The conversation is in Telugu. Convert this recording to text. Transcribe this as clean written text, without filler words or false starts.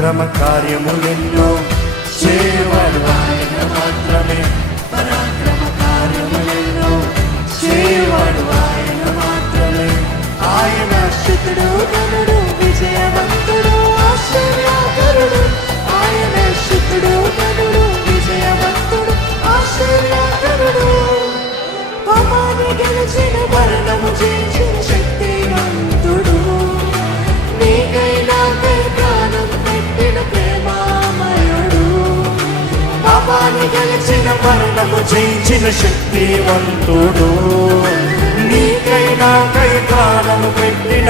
పరాక్రమ కార్యములెన్నో చేయవాడు ఆయన మాత్రమే. పరాక్రమ కార్యములెన్నో చేయవాడు ఆయన మాత్రమే. ఆయన శుద్ధుడు ఘనుడు విజయవంతుడు ఆశ్చర్యకరుడు. ఆయన శుద్ధుడు ఘనుడు విజయవంతుడు ఆశ్చర్యకరుడు. పాపాన్ని గెలిచిన మరణము జయించిన శక్తివంతుడు. నీకై నాకై ప్రాణం పెట్టిన ప్రేమామయుడు. పాపాన్ని గెలిచిన మరణము జయించిన శక్తివంతుడు. నీకై నాకై ప్రాణము పెట్టిన